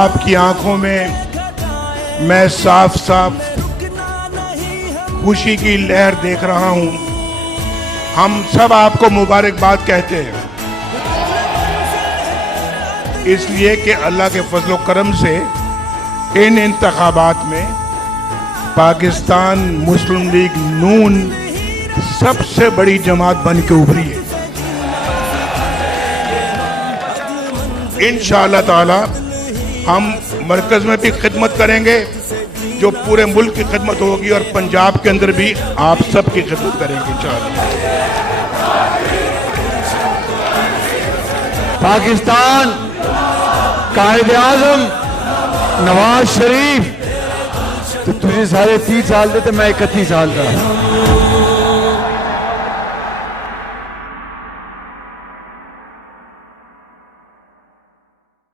आपकी आंखों में मैं साफ साफ खुशी की लहर देख रहा हूं। हम सब आपको मुबारकबाद कहते हैं, इसलिए कि अल्लाह के फजल करम से इन इंतखाबात में पाकिस्तान मुस्लिम लीग नून सबसे बड़ी जमात बन के उभरी है। इंशाअल्लाह ताला हम मरकज में भी खिदमत करेंगे, जो पूरे मुल्क की खिदमत होगी, और पंजाब के अंदर भी आप सब की खिदमत करेंगे इंशाअल्लाह। पाकिस्तान कायद आजम नवाज शरीफ तो तुझे सारे 30 साल दे, तो मैं 31 साल का।